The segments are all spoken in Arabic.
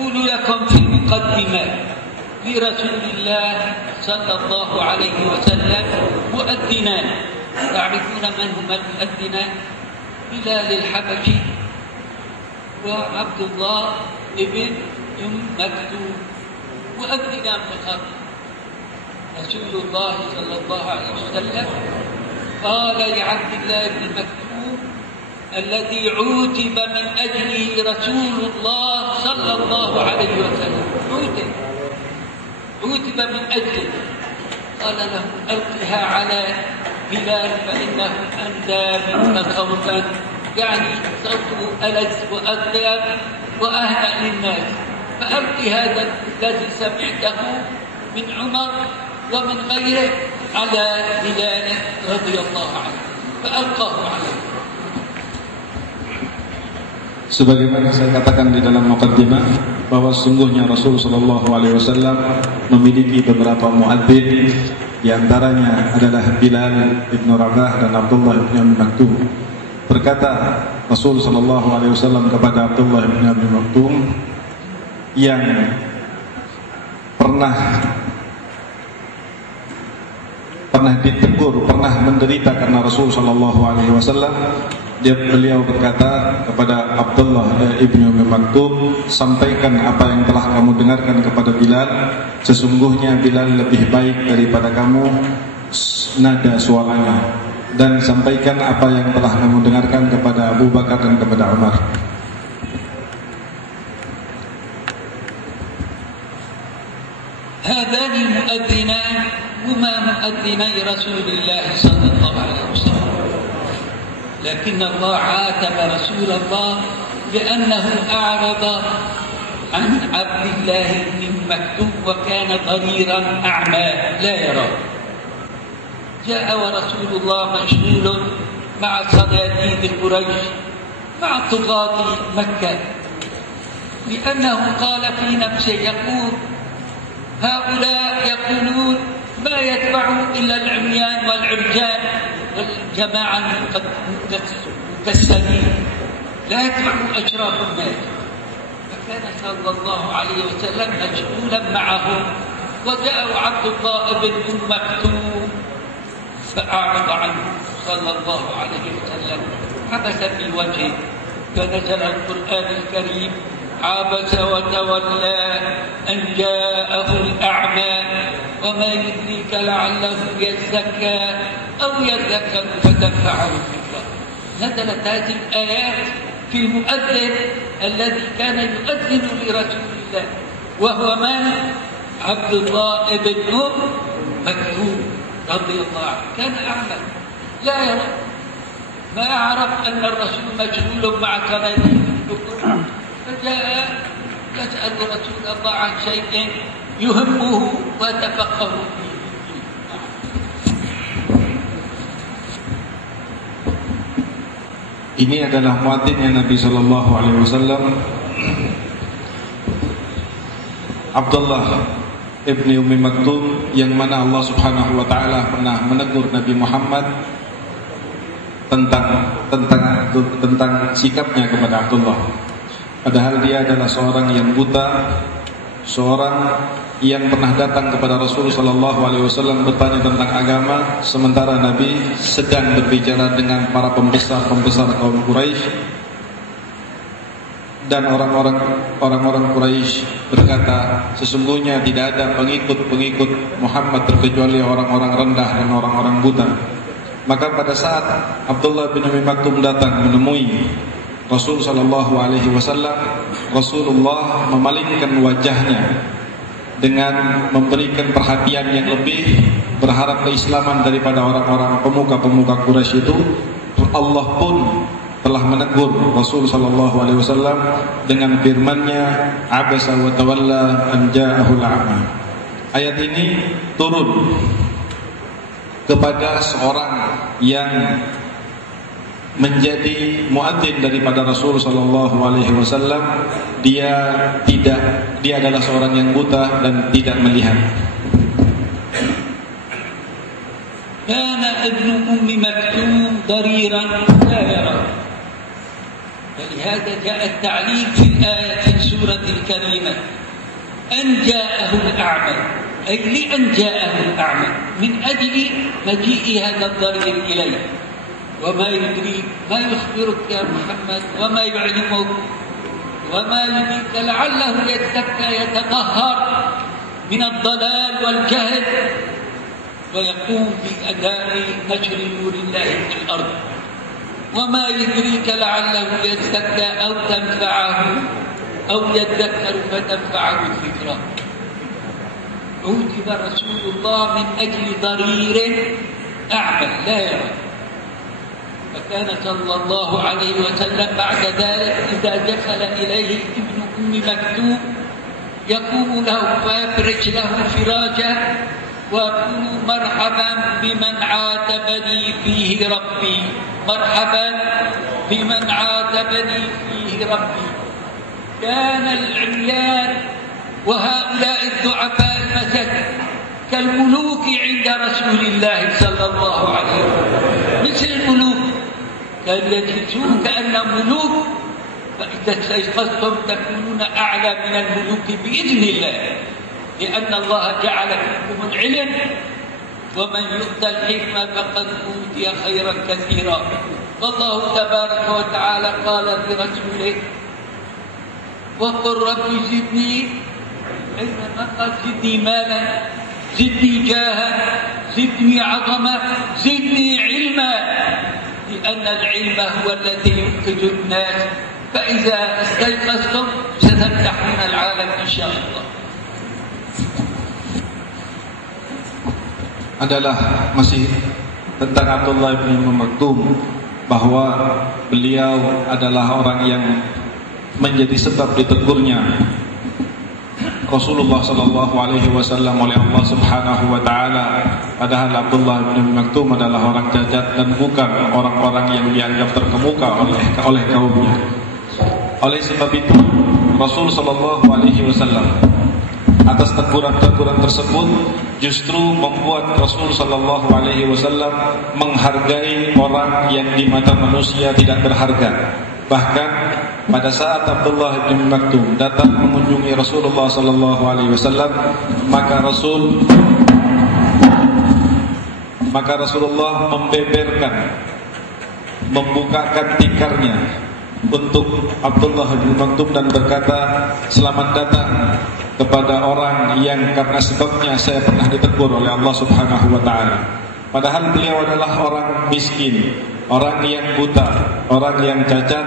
أقول لكم في المقدمة لرسول الله صلى الله عليه وسلم مؤذنان. تعرفون من هما المؤذنان؟ بلال الحبشي وعبد الله ابن مكتوم، مؤذنان فقط. رسول الله صلى الله عليه وسلم قال لعبد الله بن مكتوم الذي عوتب من أجله رسول الله صلى الله عليه وسلم، عوتب من أجله، قال له ألقها على بلال فإنه أندى منك صوتا، يعني صوته ألذ وأطيب وأهدأ للناس، فألقي هذا الذي سمعته من عمر ومن غيره على بلال رضي الله عنه، فألقاه عليه. Sebagaimana saya katakan di dalam muqaddimah bahwa sungguhnya Rasul sallallahu alaihi wasallam memiliki beberapa muadzin, di antaranya adalah Bilal bin Rabah dan Abdullah bin Maktum. Berkata Rasul sallallahu alaihi wasallam kepada Abdullah bin Maktum yang pernah ditegur, pernah menderita karena Rasul sallallahu alaihi wasallam, beliau berkata kepada Abdullah ibnu Maktum, sampaikan apa yang telah kamu dengarkan kepada Bilal, sesungguhnya Bilal lebih baik daripada kamu nada suaranya, dan sampaikan apa yang telah kamu dengarkan kepada Abu Bakar dan kepada Umar. هذان المؤذنان هما مؤذني رسول الله صلى الله عليه وسلم، لكن الله عاتب رسول الله لأنه أعرض عن عبد الله بن مكتوم وكان ضريرا أعمى لا يرى. جاء ورسول الله مشغول مع صناديد قريش مع طغاة مكة، لأنه قال في نفسه يقول هؤلاء يقولون ما يتبعوا إلا العميان والعرجان والجماعة المكسلين، لا يتبعوا أشراف الناس. فكان صلى الله عليه وسلم مشغولا معهم، وجاء عبد الله بن مكتوم فأعرض عنه صلى الله عليه وسلم، عبس في وجهه، فنزل القرآن الكريم عبس وتولى أن جاءه الأعمى وما يدريك لعله يزكى أو يذكر فتنفعه الذكرى. نزلت هذه الآيات في المؤذن الذي كان يؤذن لرسول الله، وهو من؟ عبد الله بن مكتوم رضي الله عنه. كان أعمى لا يرى، ما يعرف أن الرسول مشغول مع صناديد الكفر، فجاء يسأل رسول الله عن شيء يهمه ويتفقه فيه. Ini adalah muadzinnya Nabi sallallahu alaihi wasallam, Abdullah ibni Ummi Maktum, yang mana Allah Subhanahu wa taala pernah menegur Nabi Muhammad tentang sikapnya kepada Abdullah. Padahal dia adalah seorang yang buta, seorang yang pernah datang kepada Rasul sallallahu alaihi wasallam bertanya tentang agama, sementara Nabi sedang berbicara dengan para pembesar kaum Quraisy, dan orang-orang Quraisy berkata, sesungguhnya tidak ada pengikut Muhammad terkecuali orang-orang rendah dan orang-orang buta. Maka pada saat Abdullah bin Ummi Maktum datang menemui Rasul sallallahu alaihi wasallam, Rasulullah memalingkan wajahnya dengan memberikan perhatian yang lebih, berharap keislaman daripada orang-orang pemuka Quraisy itu. Allah pun telah menegur Rasul sallallahu alaihi wasallam dengan firman-Nya, abasa wa tawalla an ja'ahul a'ma. Ayat ini turun kepada seorang yang menjadi muadzin daripada Rasul sallallahu alaihi wasallam. Dia adalah seorang yang buta dan tidak melihat. Kana ibnu Ummi Maktum dariran la yara. فلهذا جاء التعليل في الآية في سورة بكلمة أن جاءه الأعمى، أي لأن جاءه الأعمى من أجل مجيء هذا الضرير إليه. وما يدريك، ما يخبرك يا محمد، وما يعلمك، وما يدريك لعله يتزكى يتطهر من الضلال والجهل ويقوم بأداء نشر نور الله في الأرض. وما يدريك لعله يزكى أو تنفعه أو يذكر فتنفعه الذكرى. عوتب رسول الله من أجل ضرير أعمى لا يرى، فكان صلى الله عليه وسلم بعد ذلك إذا دخل إليه ابن أم مكتوم يقوم له فيفرج له فراجه ويقول مرحبا بمن عاتبني فيه ربي، مرحبا بمن عاتبني فيه ربي. كان العميان وهؤلاء الضعفاء المساكين كالملوك عند رسول الله صلى الله عليه وسلم، مثل الملوك، كانوا يجلسون كأن ملوك، فإذا استيقظتم تكونون أعلى من الملوك بإذن الله، لأن الله جعل فيكم العلم، ومن يؤتى الحكمة فقد أوتي خيرا كثيرا. والله تبارك وتعالى قال لرسوله وقل رب زدني علما، قال زدني مالا، زدني جاها، زدني عظمة، زدني علما، لأن العلم هو الذي ينقذ الناس. فإذا استيقظتم ستفتحون العالم إن شاء الله. Adalah masih tentang Abdullah bin Maktum, bahwa beliau adalah orang yang menjadi sebab ditegurnya Rasulullah sallallahu alaihi wasallam oleh Allah Subhanahu wa taala, padahal Abdullah bin Maktum adalah orang cacat dan bukan orang-orang yang dianggap terkemuka oleh kaumnya. Oleh sebab itu Rasul sallallahu alaihi wasallam atas teguran-teguran tersebut justru membuat Rasul sallallahu alaihi wasallam menghargai orang yang di mata manusia tidak berharga. Bahkan pada saat Abdullah bin Maktum datang mengunjungi Rasulullah sallallahu alaihi wasallam, maka Rasulullah membukakan tikarnya untuk Abdullah bin Maktum dan berkata, "Selamat datang kepada orang yang karena sebabnya saya pernah ditegur oleh Allah Subhanahu wa taala." Padahal beliau adalah orang miskin, orang yang buta, orang yang cacat.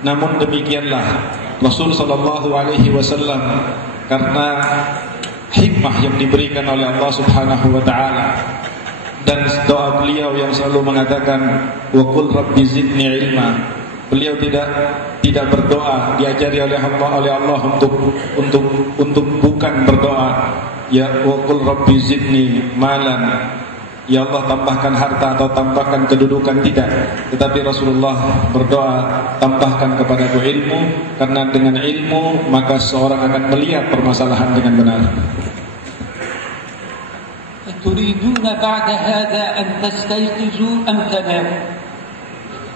Namun demikianlah Rasul sallallahu alaihi wasallam karena hikmah yang diberikan oleh Allah Subhanahu wa taala dan doa beliau yang selalu mengatakan wa qul rabbi zidni ilma, beliau tidak berdoa diajari oleh Allah untuk bukan berdoa ya wa qul rabbi zidni malan, ya Allah tambahkan harta atau tambahkan kedudukan, tidak, tetapi Rasulullah berdoa tambahkan kepadaku ilmu, karena dengan ilmu maka seorang akan melihat permasalahan dengan benar. تريدون بعد هذا أن تستيقظوا أم تناموا؟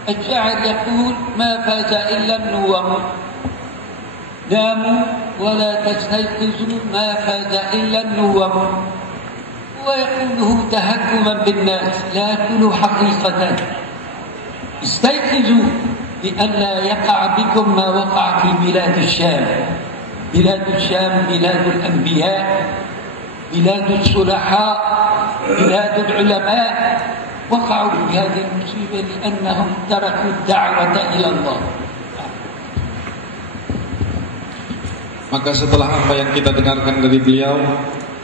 الشاعر يقول ما فاز إلا النوم، ناموا ولا تستيقظوا ما فاز إلا النوم. ويقوله تهكما بالناس، لا كلوا حقيقة، استيقظوا لئلا يقع بكم ما وقع في بلاد الشام. بلاد الشام بلاد الأنبياء، بلاد الصلحاء، بلاد العلماء، وقعوا في هذه المصيبة لأنهم تركوا الدعوة إلى الله. Maka setelah apa yang kita dengarkan dari beliau,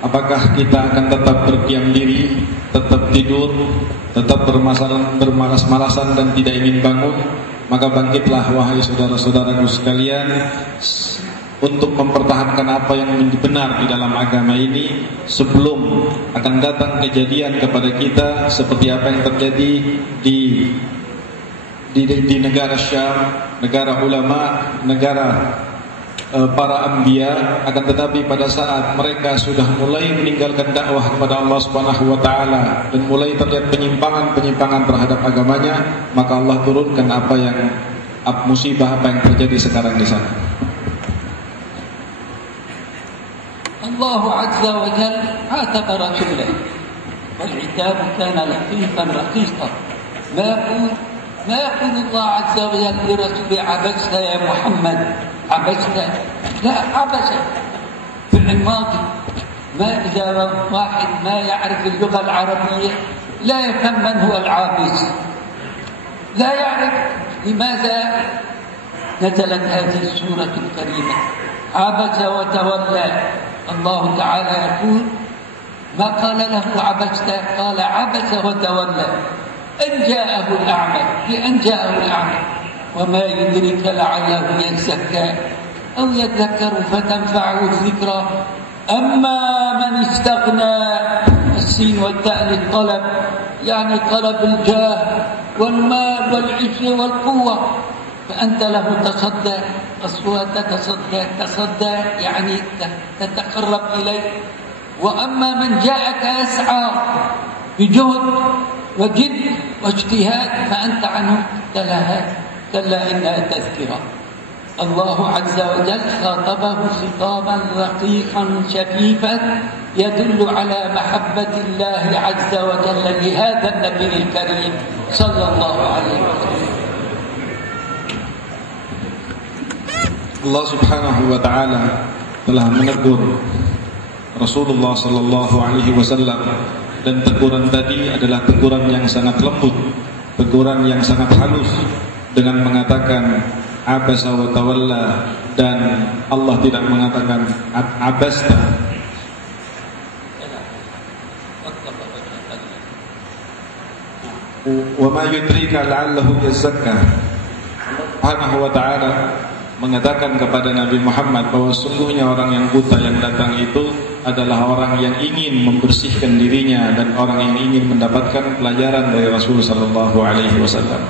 apakah kita akan tetap berdiam diri, tetap tidur, tetap bermalas-malasan dan tidak ingin bangun? Maka bangkitlah wahai saudara-saudaraku sekalian untuk mempertahankan apa yang benar di dalam agama ini sebelum akan datang kejadian kepada kita seperti apa yang terjadi di negara Syam, negara ulama, negara para anbiya. Akan tetapi pada saat mereka sudah mulai meninggalkan dakwah kepada Allah Subhanahu wa taala dan mulai terlihat penyimpangan terhadap agamanya, maka Allah turunkan musibah apa yang terjadi sekarang di sana. الله عز وجل عاتب رسوله، والعتاب كان لطيفا رقيقا. ما يقول الله عز وجل لرسوله عبست يا محمد، عبست، لا، عبس فعل ماضي. ما إذا واحد ما يعرف اللغة العربية لا يفهم من هو العابس، لا يعرف. لماذا نزلت هذه السورة الكريمة؟ عبس وتولى. الله تعالى يقول ما قال له عبست، قال عبس وتولى أن جاءه الأعمى، لأن جاءه الأعمى. وما يدرك لعله يزكى أو يذكر فتنفعه الذكرى. أما من استغنى، السين والتاء للطلب، يعني طلب الجاه والمال والعز والقوة، فأنت له تصدى. أصلها تصدى يعني تتقرب إليه. وأما من جاءك يسعى بجهد وجد واجتهاد فأنت عنه تلهى، كلا إنها تذكرة. الله عز وجل خاطبه خطابا رقيقا شفيفا يدل على محبة الله عز وجل لهذا النبي الكريم صلى الله عليه وسلم. Allah Subhanahu wa taala telah menegur Rasulullah sallallahu alaihi wasallam, dan teguran tadi adalah teguran yang sangat lembut, teguran yang sangat halus, dengan mengatakan abasa wa tawalla, dan Allah tidak mengatakan abasta. Wa ma yudrika la'allahu yazakka. Subhanahu wa ta'ala mengatakan kepada Nabi Muhammad bahwa sungguhnya orang yang buta yang datang itu adalah orang yang ingin membersihkan dirinya dan orang yang ingin mendapatkan pelajaran dari Rasulullah sallallahu alaihi wasallam.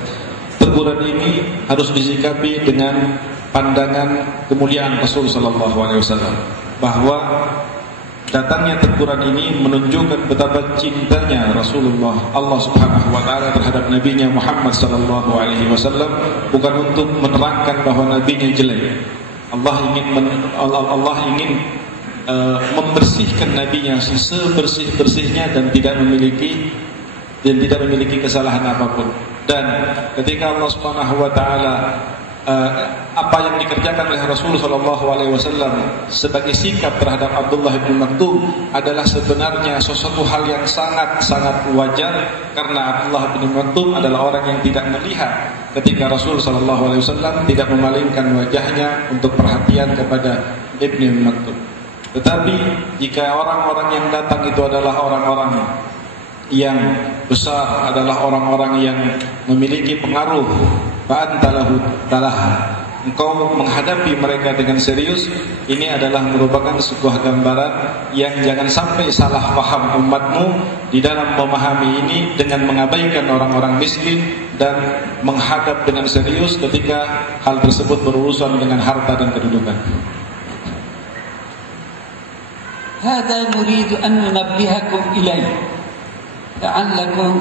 Teguran ini harus disikapi dengan pandangan kemuliaan Rasul sallallahu alaihi wasallam, bahwa datangnya teguran ini menunjukkan betapa cintanya Rasulullah Allah Subhanahu wa taala terhadap nabinya Muhammad sallallahu alaihi wasallam, bukan untuk menerangkan bahwa nabinya jelek. Allah ingin membersihkan nabinya sebersih-bersihnya dan tidak memiliki kesalahan apapun. Dan ketika Allah Subhanahu wa taala apa yang dikerjakan oleh Rasulullah sallallahu alaihi wasallam sebagai sikap terhadap Abdullah bin Maktum adalah sebenarnya sesuatu hal yang sangat wajar, karena Abdullah bin Maktum adalah orang yang tidak melihat ketika Rasul sallallahu alaihi wasallam tidak memalingkan wajahnya untuk perhatian kepada Ibnu Maktum. Tetapi jika orang-orang yang datang itu adalah orang-orang yang besar, adalah orang-orang yang memiliki pengaruh, fa'antalahu talaha, engkau menghadapi mereka dengan serius, ini adalah merupakan sebuah gambaran yang jangan sampai salah paham umatmu di dalam memahami ini dengan mengabaikan orang-orang miskin dan menghadap dengan serius ketika hal tersebut berurusan dengan harta dan kedudukan. هذا نريد أن ننبهكم إليه لعلكم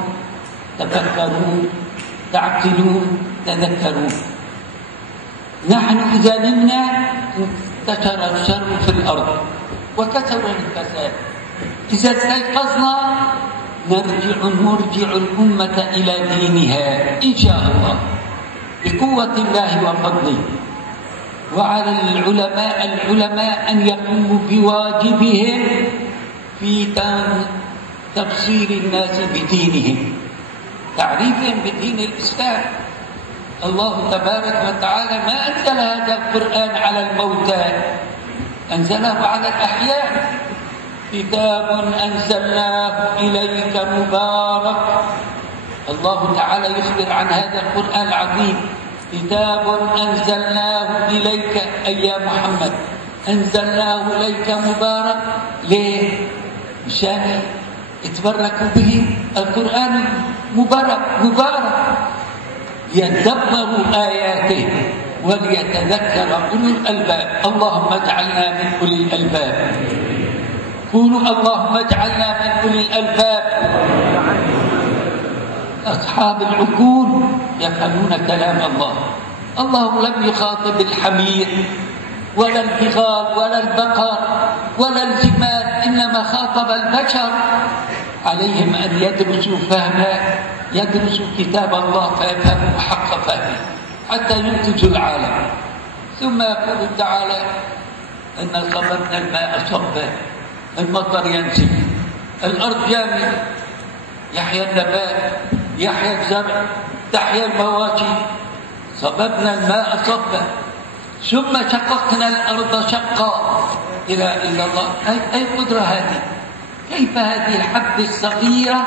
تفكرون تعقلون تذكرون. نحن إذا نمنا انتشر الشر في الأرض وكثر الفساد. إذا استيقظنا نرجع الأمة إلى دينها إن شاء الله بقوة الله وفضله. وعلى العلماء أن يقوموا بواجبهم في تبصير الناس بدينهم، تعريفهم بدين الإسلام. الله تبارك وتعالى ما أنزل هذا القرآن على الموتى، أنزله على الأحياء. كتاب أنزلناه إليك مبارك. الله تعالى يخبر عن هذا القرآن العظيم. كتاب أنزلناه إليك أي يا محمد، أنزلناه إليك مبارك. ليه؟ مشان يتبركوا به. القرآن مبارك يدبروا آياته وليتذكر أولو الألباب. اللهم اجعلنا من أولي الألباب. قولوا اللهم اجعلنا من أولي الألباب. أصحاب العقول يفهمون كلام الله. الله لم يخاطب الحمير ولا البغال ولا البقر ولا الجمال، إنما خاطب البشر. عليهم أن يدرسوا فهما، يدرسوا كتاب الله فيفهموا حق فهمه حتى ينتجوا العالم. ثم يقول تعالى أن صببنا الماء صبا، المطر ينزل، الأرض جامدة، يحيى النبات، يحيى الزرع، تحيا المواشي. صببنا الماء صبا ثم شققنا الأرض شقا. إله إلا الله، أي قدرة هذه! كيف هذه الحبة الصغيرة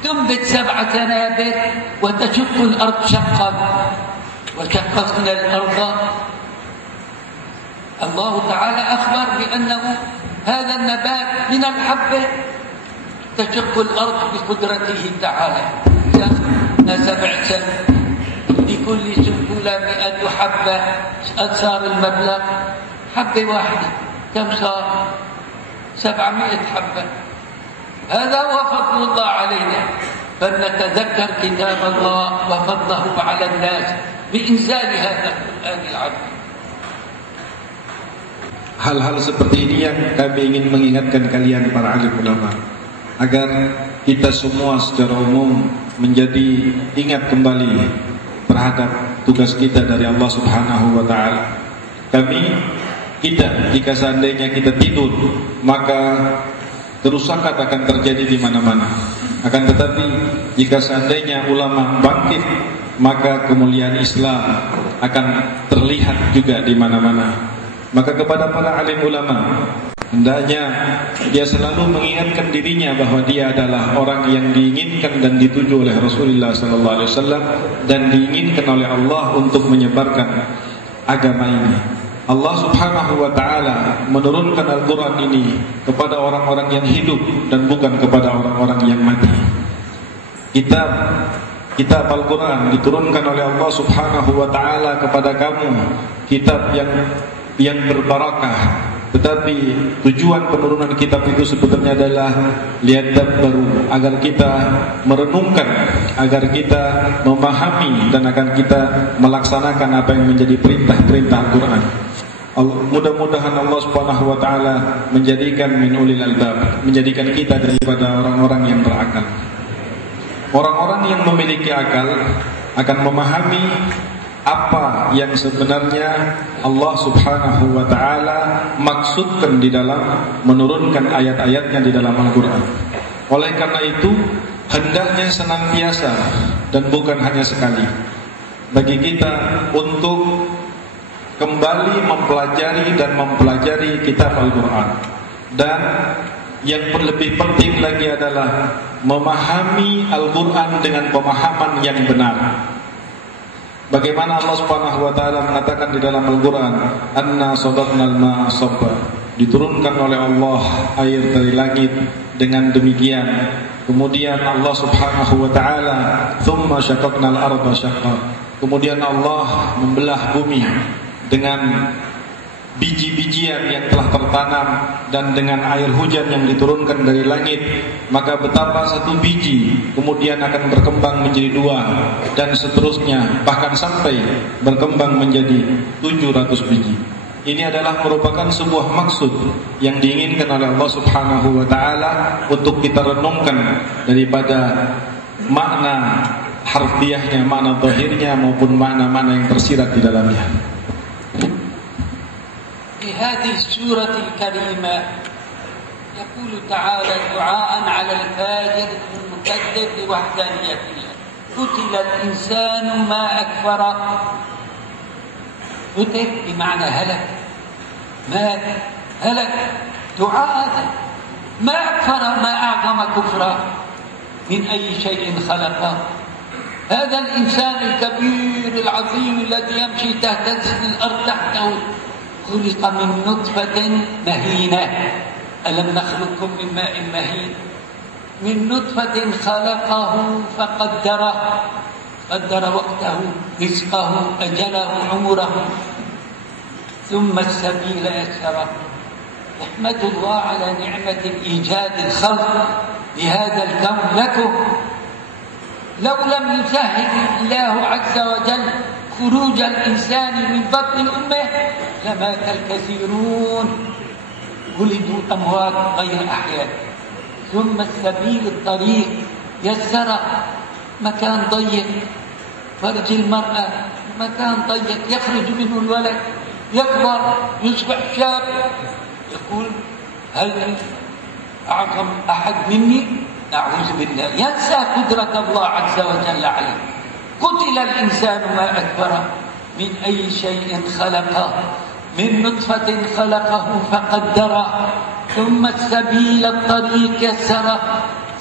تنبت 7 سنابل وتشق الأرض شقا؟ وشققنا الأرض، الله تعالى أخبر بأنه هذا النبات من الحبة تشق الأرض بقدرته تعالى. 7 سنة لكل سنبلة 100 حبة، صار المبلغ حبة واحدة كم صار؟ 700 حبة. هذا هو فضل الله علينا، فلنتذكر كتاب الله وفضله على الناس بإنزال هذا القرآن العظيم. Hal-hal seperti ini yang kami ingin mengingatkan kalian para alim ulama, agar kita semua secara umum menjadi ingat kembali terhadap tugas kita dari Allah Subhanahu wa taala. Kita jika seandainya kita tidur, maka kerusakan akan terjadi di mana-mana. Akan tetapi jika seandainya ulama bangkit, maka kemuliaan Islam akan terlihat juga di mana-mana. Maka kepada para alim ulama, hendaknya dia selalu mengingatkan dirinya bahwa dia adalah orang yang diinginkan dan dituju oleh Rasulullah SAW dan diinginkan oleh Allah untuk menyebarkan agama ini. Allah Subhanahu wa taala menurunkan Al-Qur'an ini kepada orang-orang yang hidup dan bukan kepada orang-orang yang mati. Kitab Al-Qur'an diturunkan oleh Allah Subhanahu wa taala kepada kamu, kitab yang berbarakah. Tetapi tujuan penurunan kitab itu sebetulnya adalah liyadabbaru, agar kita merenungkan, agar kita memahami dan akan kita melaksanakan apa yang menjadi perintah-perintah Al-Qur'an. Mudah-mudahan Allah Subhanahu wa taala menjadikan min ulil albab, menjadikan kita daripada orang-orang yang berakal. Orang-orang yang memiliki akal akan memahami apa yang sebenarnya Allah Subhanahu wa taala maksudkan di dalam menurunkan ayat-ayatnya di dalam Al-Qur'an. Oleh karena itu, hendaknya senantiasa dan bukan hanya sekali bagi kita untuk kembali mempelajari kitab Al-Qur'an. Dan yang lebih penting lagi adalah memahami Al-Qur'an dengan pemahaman yang benar. Bagaimana Allah Subhanahu wa taala mengatakan di dalam Al-Qur'an, "Anna sababnal ma'a sabba." Diturunkan oleh Allah air dari langit dengan demikian. Kemudian Allah Subhanahu wa taala, "Tsumma syaqaqnal arda syaqqa." Kemudian Allah membelah bumi dengan biji-bijian yang telah tertanam dan dengan air hujan yang diturunkan dari langit. Maka betapa satu biji kemudian akan berkembang menjadi 2 dan seterusnya, bahkan sampai berkembang menjadi 700 biji. Ini adalah merupakan sebuah maksud yang diinginkan oleh Allah Subhanahu wa taala untuk kita renungkan daripada makna harfiahnya, makna zahirnya maupun makna-makna yang tersirat di dalamnya. في هذه السورة الكريمة يقول تعالى دعاء على الفاجر المكذب بوحدانية الله. قتل الإنسان ما أكفره. قتل بمعنى هلك، مات، هلك. دعاء هذا ما أكفر، ما أعظم كفره، من أي شيء خلقه. هذا الإنسان الكبير العظيم الذي يمشي تهتز الأرض تحته خلق من نطفة مهينة. ألم نخلقكم من ماء مهين، من نطفة خلقه فقدره، قدر وقته، رزقه، أجله، عمره، ثم السبيل يسره. احمد الله على نعمة إيجاد الخلق لهذا الكون لكم. لو لم يسهل الله عز وجل خروج الإنسان من بطن أمه لمات الكثيرون ولدوا أموات غير أحياء. ثم السبيل الطريق يسر، مكان ضيق، فرج المرأة مكان ضيق يخرج منه الولد، يكبر يصبح شاب، يقول هل أعظم أحد مني؟ أعوذ بالله، ينسى قدرة الله عز وجل عليه. قتل الإنسان ما أكبره، من أي شيء خلقه، من نطفة خلقه فقدره، ثم السبيل الطريق يسره،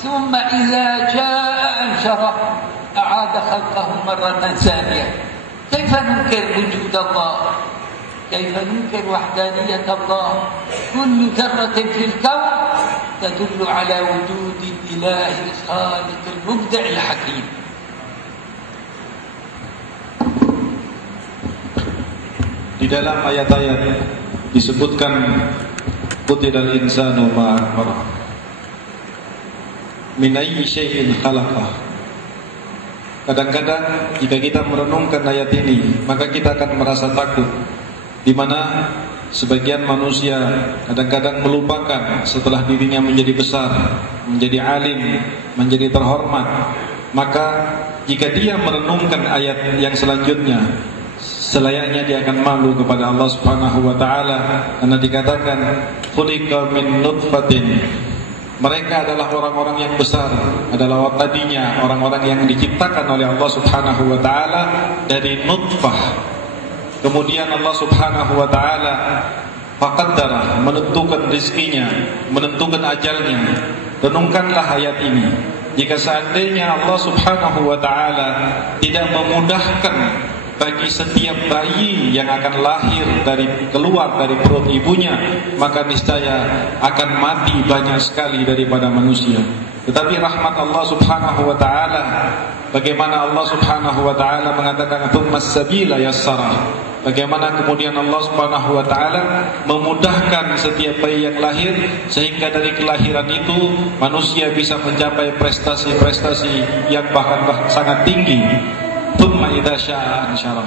ثم إذا جاء أنشره، أعاد خلقه مرة ثانية. كيف ننكر وجود الله؟ كيف ننكر وحدانية الله؟ كل ذرة في الكون تدل على وجود الإله الخالق المبدع الحكيم. Di dalam ayat-ayat disebutkan qutilal insanu ma akbar. Min ayyi syai'in khalaqah. Kadang-kadang jika kita merenungkan ayat ini, maka kita akan merasa takut, di mana sebagian manusia kadang-kadang melupakan setelah dirinya menjadi besar, menjadi alim, menjadi terhormat. Maka jika dia merenungkan ayat yang selanjutnya, selayaknya dia akan malu kepada Allah Subhanahu wa taala, karena dikatakan khuliqa min nutfatin. Mereka adalah orang-orang yang besar, adalah tadinya orang-orang yang diciptakan oleh Allah Subhanahu wa taala dari nutfah. Kemudian Allah Subhanahu wa taala faqaddara, menentukan rizkinya, menentukan ajalnya. Renungkanlah ayat ini. Jika seandainya Allah Subhanahu wa taala tidak memudahkan bagi setiap bayi yang akan lahir keluar dari perut ibunya, maka niscaya akan mati banyak sekali daripada manusia. Tetapi rahmat Allah Subhanahu wa taala, bagaimana Allah Subhanahu wa taala mengatakan tsummas sabila yassara. Bagaimana kemudian Allah Subhanahu wa taala memudahkan setiap bayi yang lahir, sehingga dari kelahiran itu manusia bisa mencapai prestasi-prestasi yang bahkan sangat tinggi. Tsumma idza syaa ansyara.